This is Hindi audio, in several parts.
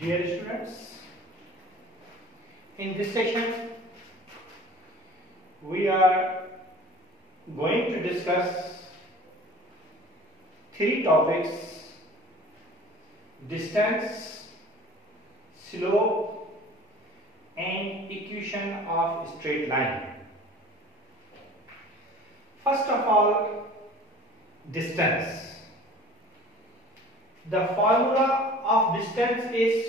Dear students, in this session we are going to discuss three topics: distance, slope and equation of straight line. First of all, distance. The formula of distance is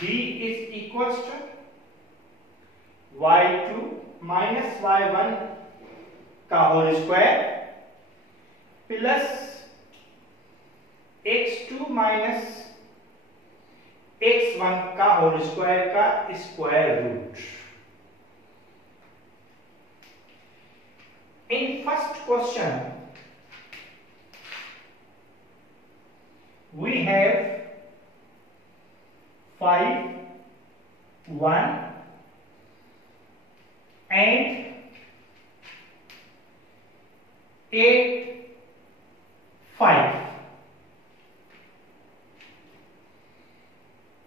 d is equals to y2 minus y1 का whole square plus x2 minus x1 का होल स्क्वायर का square root. In first question we have 5, 1 and 8, 5.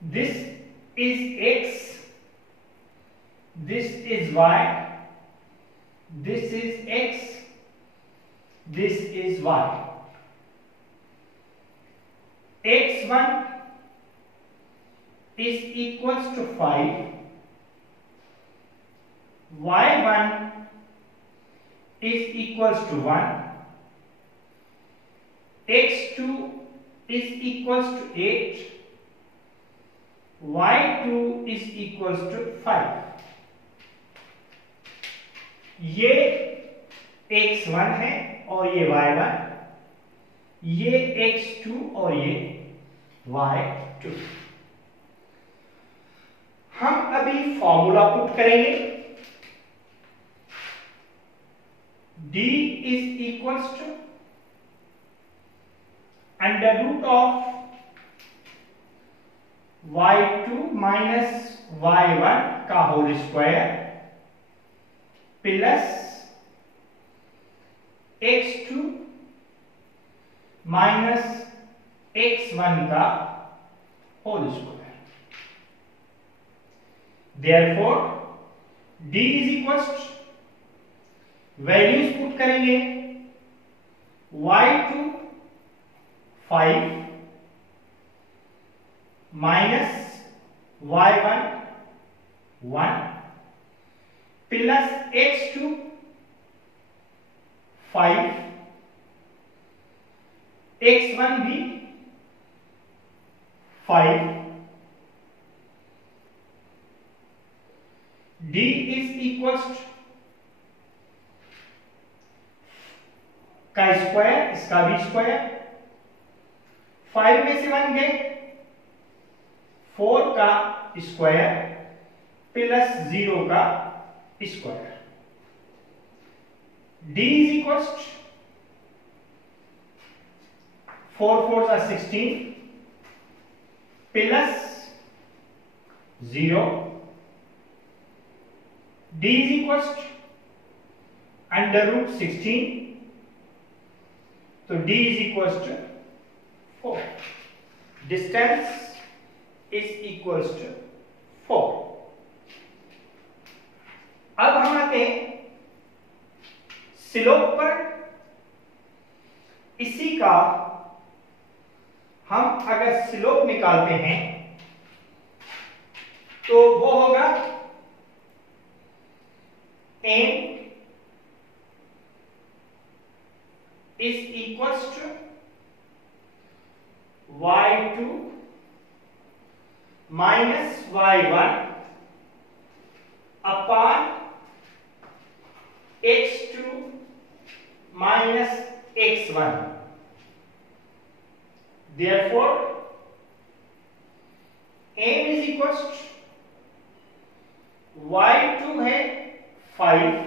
This is x, this is y, this is x, this is y. x1 is equals to 5, y1 is equals to 1, x2 is equals to 8, y2 is equals to 5. ये x1 है और ये y1, ये x2 और ये y2. हम अभी फॉर्मूला पुट करेंगे. d is equals to under root of y2 minus y1 का whole square plus x2 minus x1 का whole square. Therefore, d is equals to values put करेंगे. y2 5 minus y1 1 plus x2 5 x1 भी 5. d is equals to का स्क्वायर, इसका भी स्क्वायर. 5 में से 1 गए, 4 का स्क्वायर प्लस 0 का square. d is equals to 4 4 are 16 plus 0. d is equals to under root 16, तो d is equals to 4. Distance is equals to 4. अब हम आते हैं स्लोप पर. इसी का हम अगर स्लोप निकालते हैं तो वो होगा m is equals to y2 minus y1 upon x2 minus x1. Therefore, m is equals to y2 है 5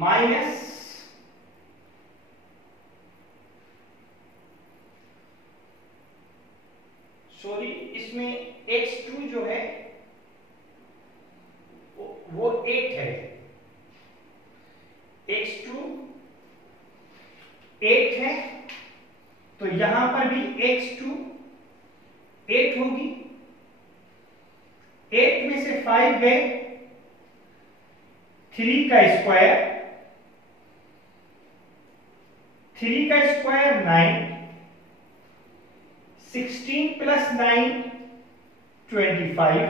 माइनस इसमें x2 जो है वो 8 है. x2 8 है तो यहां पर भी x2 8 होगी, 8 में से 5 गए, 3 का स्क्वायर, 3 का स्क्वायर 9, 16 प्लस 9 25,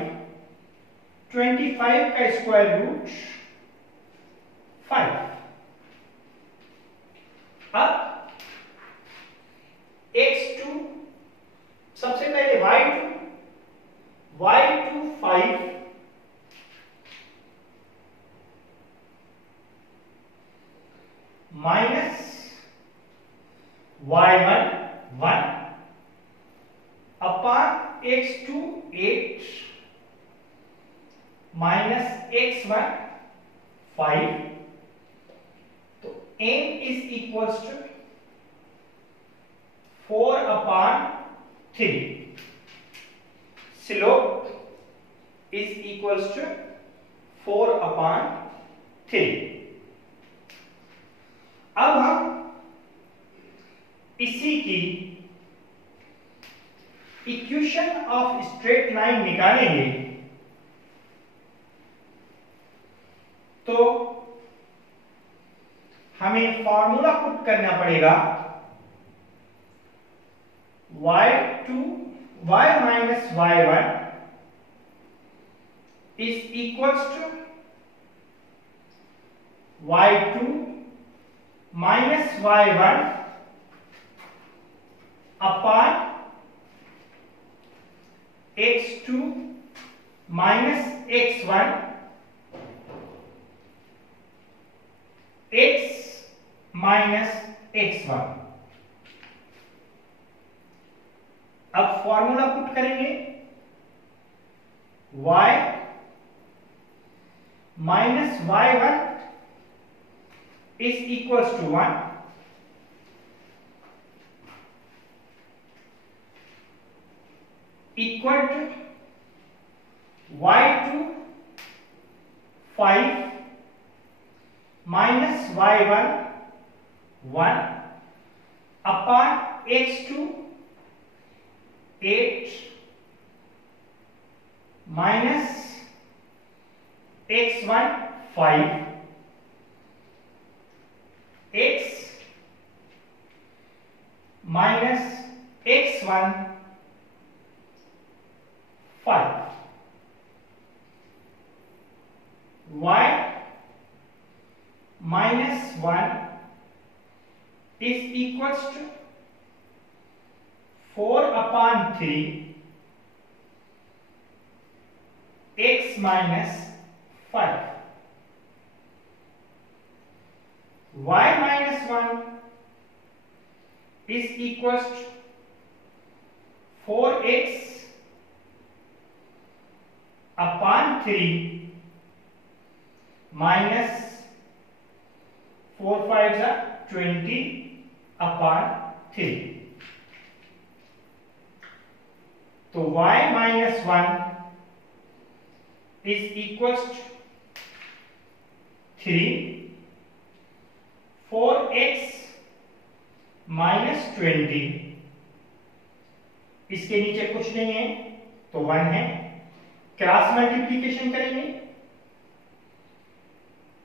25 का स्क्वायर रूट 5। अब x2 सबसे पहले y2 5 minus y1 1 upon x2 8 minus x1 5। तो n is equals to 4 upon 3। Slope is equals to 4 upon 3। अब हम इसी की इक्वेशन ऑफ स्ट्रेट लाइन निकालेंगे। तो हमें फॉर्मूला पुट करना पड़ेगा y minus y1 is equals to y2 minus y1 upon x2 minus x1 x minus x1। अब फॉर्मूला पुट करेंगे y minus y1 is equals to 1 equal to y2 5 minus y1 1 upon x2 8 minus x1 5 x minus x1 5 y minus 1 is equals to 4 upon 3 x minus 5। y minus 1 is equals to 4x upon 3 minus 4 5s are 20 upon 3। तो y minus 1 is equals to 3 4x minus 20। इसके नीचे कुछ नहीं है तो 1 है, क्रॉस मल्टीप्लीकेशन करेंगे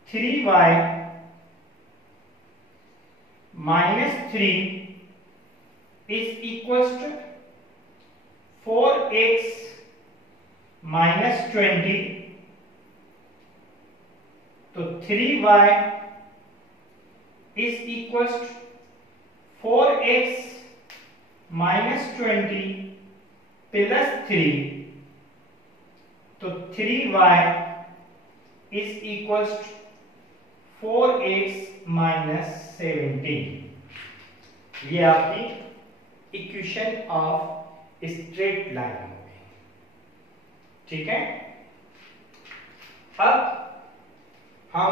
3y minus 3 is equals to 4x minus 20। तो 3y is equals to 4x minus 20 plus 3। तो 3y is equals to 4x minus 17। ये आपकी इक्वेशन ऑफ स्ट्रेट लाइन हो गई। ठीक है, अब हम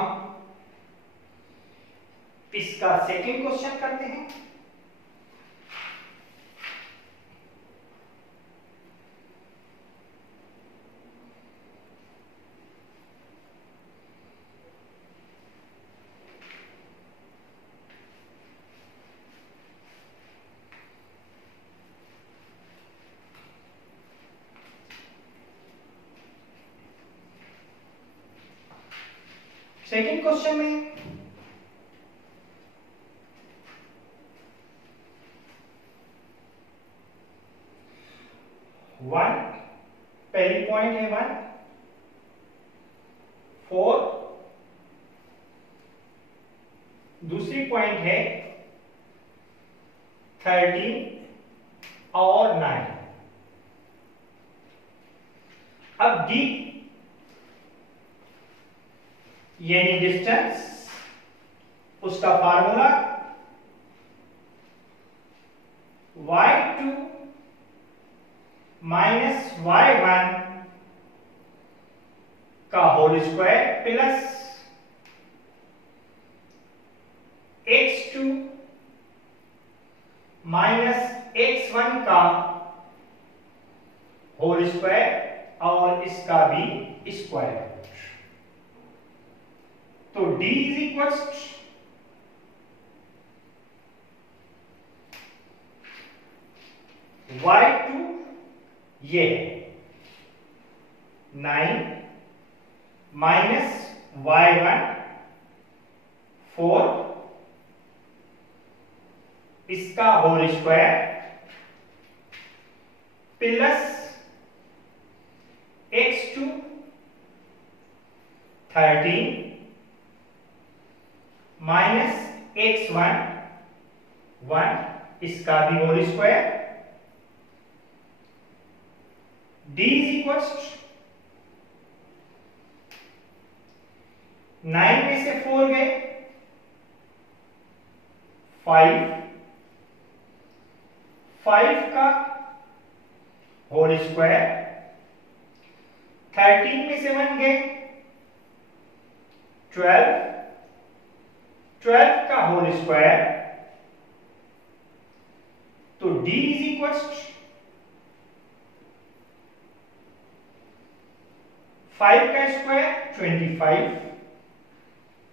इसका सेकंड क्वेश्चन करते हैं। सेकंड क्वेश्चन में वन, पहली पॉइंट है 1, 4, दूसरी पॉइंट है 13 और 9। अब डी यानी डिस्टेंस, उसका फार्मूला y2 माइनस y1 का whole square plus x2 minus x1 का होल स्क्वायर और इसका भी स्क्वायर रूट। तो d इज इक्वल्स y2 ये 9 माइनस y1 4 इसका whole square plus x2 13 minus x1 1 इसका भी whole square. d is equals 9 में से 4 गए 5 का होल स्क्वायर, 13 में से 1 गए 12 का होल स्क्वायर। तो d इज इक्वल्स 5 का स्क्वायर 25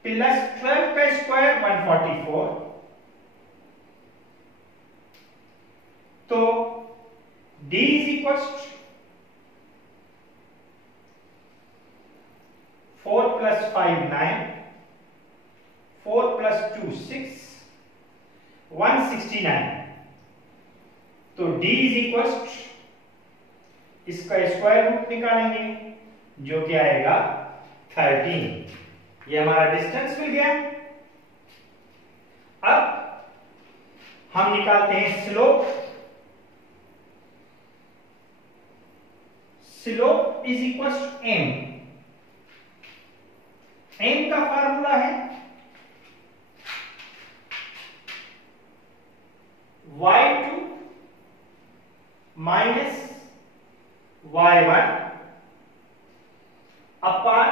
प्लस 12 का स्क्वायर 144। तो d is equals 4 plus 5 9, 4 plus 2 6, 169। तो d इज इक्वल्स इसका स्क्वायर रूट निकालेंगे जो कि आएगा 13। ये हमारा डिस्टेंस मिल गया। अब हम निकालते हैं slope. Slope is equal to m। m का फार्मूला है y2 minus y1 upon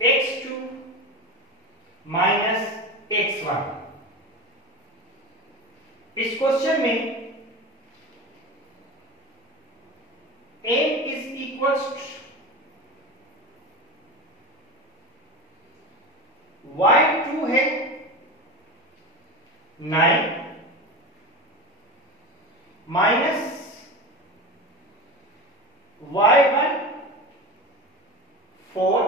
x2 minus x1। इस क्वेश्चन में m is equals to y2 है 9 minus y1 4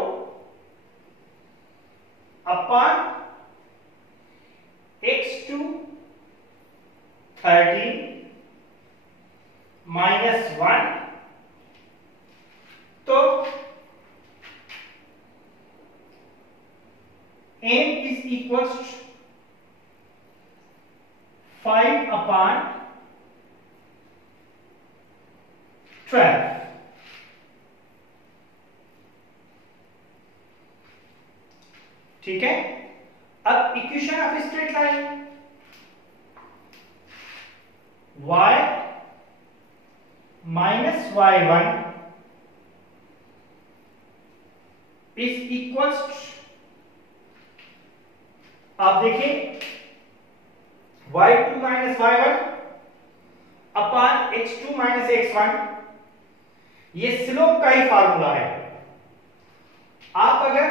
upon x2 13 minus 1। तो m इज इक्वल्स 5 अपॉन 12। ठीक है। अब equation of straight line y minus y1 is equals, आप देखिए y2 minus y1 upon x2 minus x1, ये स्लोप का ही फार्मूला है। आप अगर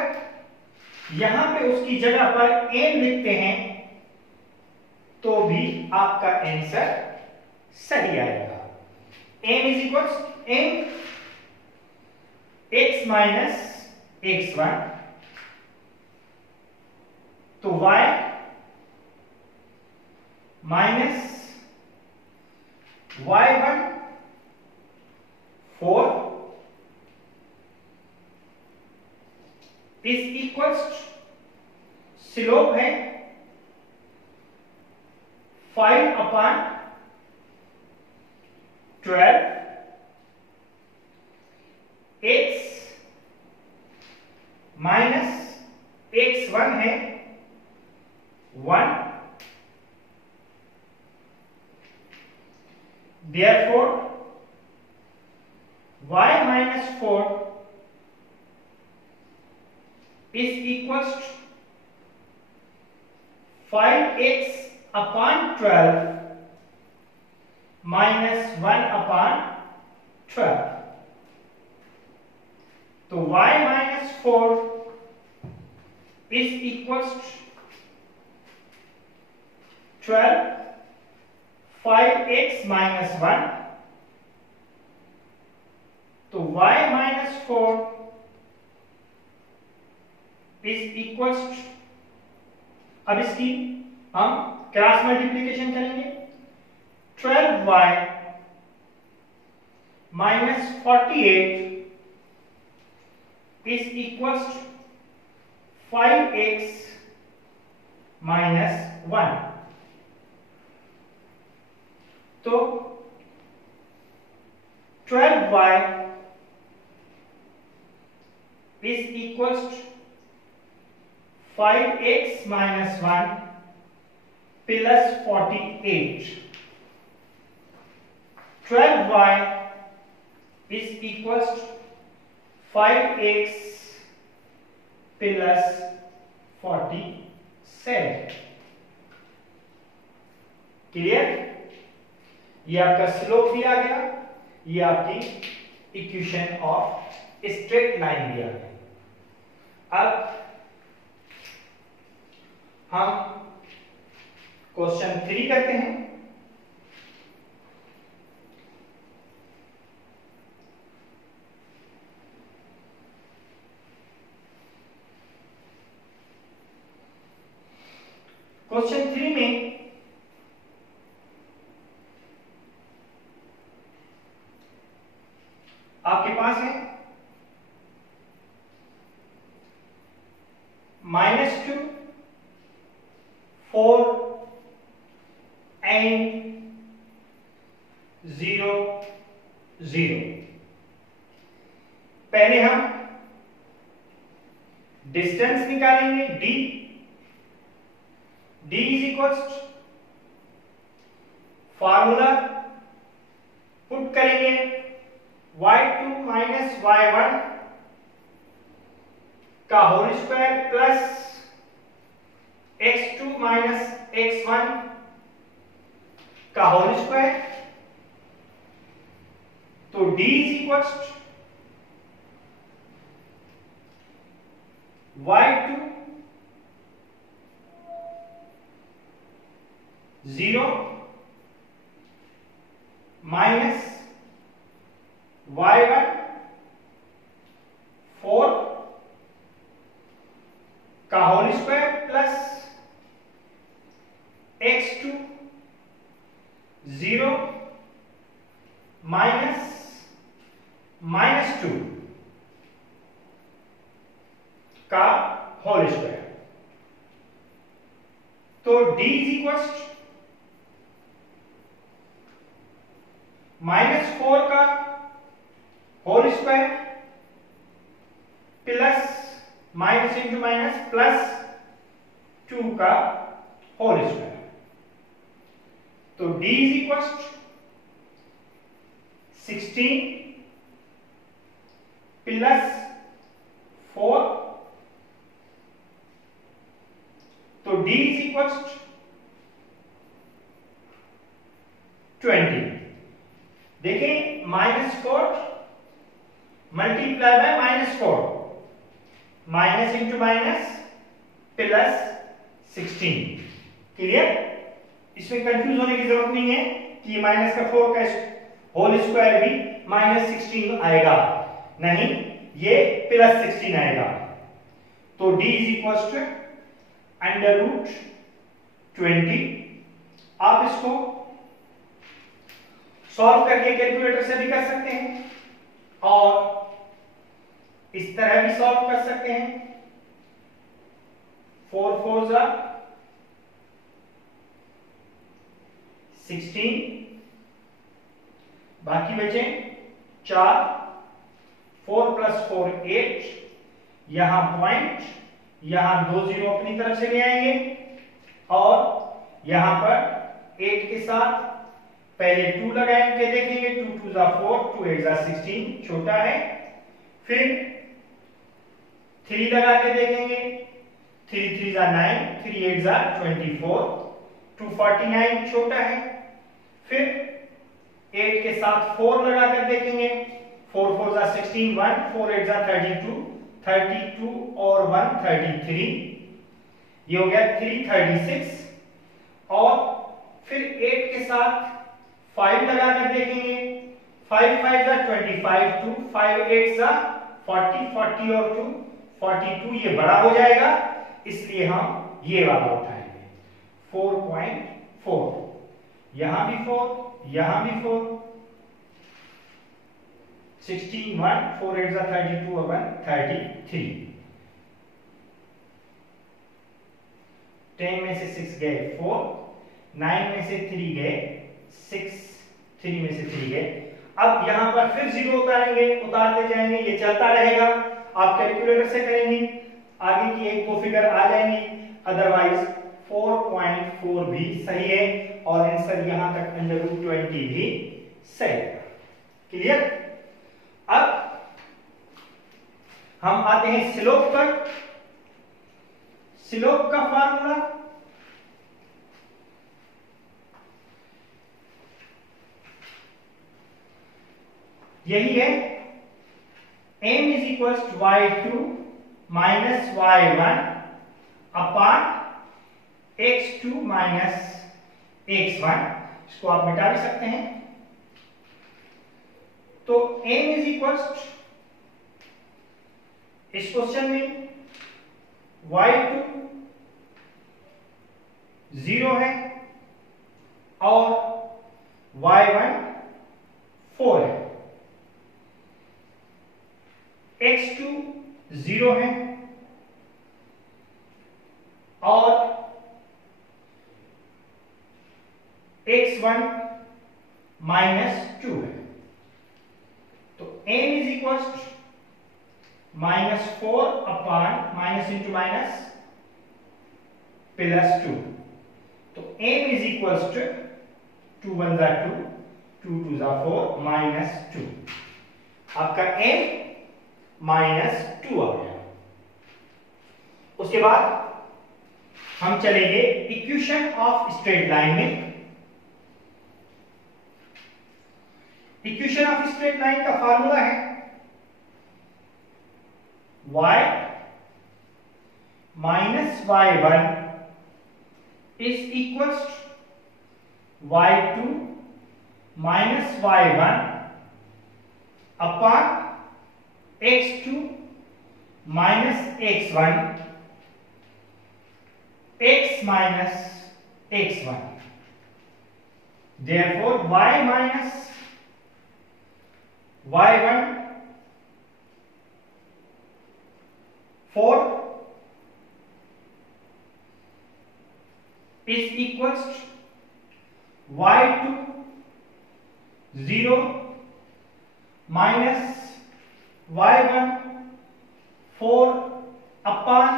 यहां पे उसकी जगह पर m लिखते हैं तो भी आपका आंसर सही आएगा। m is equal m x minus x1, तो y minus y1 4 is equals, slope है 5/12, x माइनस x1 है 1, therefore y minus 4 is equals to 5x upon 12 minus 1 upon 12. तो y minus 4 is equals to 12 5x minus 1, तो y minus 4 is equals to, अब इसकी हम क्रॉस मल्टीप्लिकेशन करेंगे, 12y minus 48 is equals to 5x minus 1. तो 12y is equals to 5x minus 1 plus 48. 12y is equals to 5x plus 47. Clear? ये आपका स्लोप दिया गया, ये आपकी इक्वेशन ऑफ स्ट्रेट लाइन दिया गया। अब हम क्वेश्चन 3 करते हैं। क्वेश्चन 3 में आपके पास है -2 4 and 0 0। पहले हम डिस्टेंस निकालेंगे d is equals, formula put करेंगे y2 माइनस y1 का whole square plus x2 minus x1 का होल स्क्वायर। तो d is equals y2 0 minus y1 4 का whole square plus x2 0 minus 2 का होल स्क्वायर। तो d इज इक्वल्स -4 का whole square plus minus into minus plus 2 का होल स्क्वायर। तो d इज इक्वल्स 16 प्लस 4, तो d इज इक्वल्स 20। देखें -4 multiply by -4, minus into minus plus 16। Clear? इसमें कंफ्यूज होने की जरूरत नहीं है कि -4 का होल स्क्वायर भी -16 आएगा, नहीं, ये प्लस 16 आएगा। तो d is equal to under root 20। आप इसको सॉल्व करके कैलकुलेटर से भी कर सकते हैं और इस तरह भी सॉल्व कर सकते हैं। 4 4 जा 16, बाकी बचे 4, 4 + 4 8, यहां पॉइंट, यहां 2 जीरो अपनी तरफ से ले आएंगे और यहां पर 8 के साथ पहले 2 लगाएंगे, देखेंगे 2 2 जा 4, 2 8 जा 16 छोटा है, फिर 3 लगा के देखेंगे, 3 3 जा 9, 3 8 जा 24, 249 छोटा है, फिर 8 के साथ 4 लगाकर देखेंगे, 4 4 जा 16, 1 4 8 जा 32, 32 और 1 33, ये हो गया 336, और फिर 8 के साथ 5 लगाकर देखेंगे, 5 5 जा 25, 2 5 8 जा 40, 40 और 2 42, ये बड़ा हो जाएगा, इसलिए हम ये वाला उठाएंगे 4.4, यहां भी 4, यहां भी 4, 16 1 4 8 जा 32 और 1 33, 10 में से 6 गए 4, 9 में से 3 गए 6, 3 में से 3 गए। अब यहां पर फिर जीरो उतारेंगे, उतारते जाएंगे, ये चलता रहेगा। आप कैलकुलेटर से करेंगे, आगे की एक दो फिगर आ जाएंगी, अदरवाइज 4.4 भी सही है और आंसर यहां तक अंडर रूट 20 भी सही है। क्लियर? अब हम आते हैं स्लोप पर। स्लोप का फार्मूला यही है, m is equal to y2 minus y1 upon x2 minus x1। इसको आप मिटा भी सकते हैं। तो m इज इक्वल इस क्वेश्चन में y2 0 है और y1 4 है, x2 0 है और x1 -2 है। तो m is equal -4 upon minus into minus +2। तो m इज इक्वल टू 1 जा 2, 2 2 जा 4, -2। आपका m -2 आ गया। उसके बाद हम चलेंगे इक्वेशन ऑफ स्ट्रेट लाइन में। इक्वेशन ऑफ स्ट्रेट लाइन का फार्मूला है y minus y1 is equal y2 minus y1 upon x2 minus x1 x minus x1। therefore y minus y1 4 is equals to y2 0 minus y1 4 upon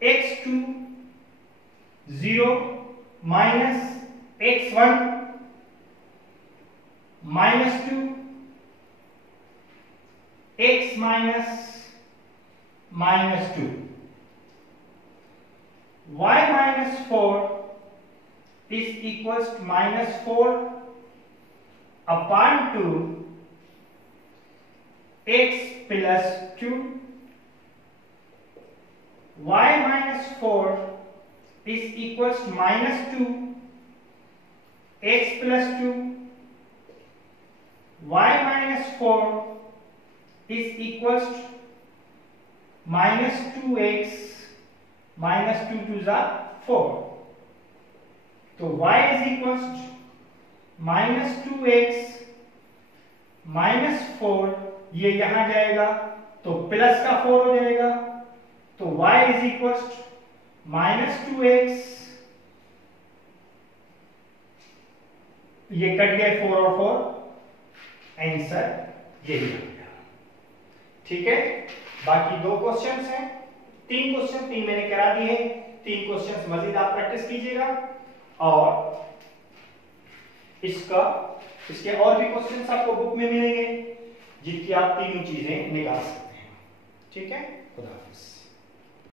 x2 0 minus x1 -2 x minus -2 y minus 4 is equals to -4 upon 2 x plus 2 y minus 4 is equals to -2 x plus 2 y minus 4 is equals minus 2x minus 2 2 जा 4, तो y is equals minus 2x minus 4, ये यहां जाएगा तो प्लस का 4 हो जाएगा, तो y is equals minus 2x, ये कट गए 4 और 4, आंसर यही आ गया। ठीक है, बाकी 2 क्वेश्चंस हैं, 3 क्वेश्चन 3 मैंने करा दिए, 3 क्वेश्चंस मजीद आप प्रैक्टिस कीजिएगा और इसके और भी क्वेश्चंस आपको बुक में मिलेंगे जिसकी आप तीनों चीजें निकाल सकते हैं। ठीक है, खुदा हाफिज।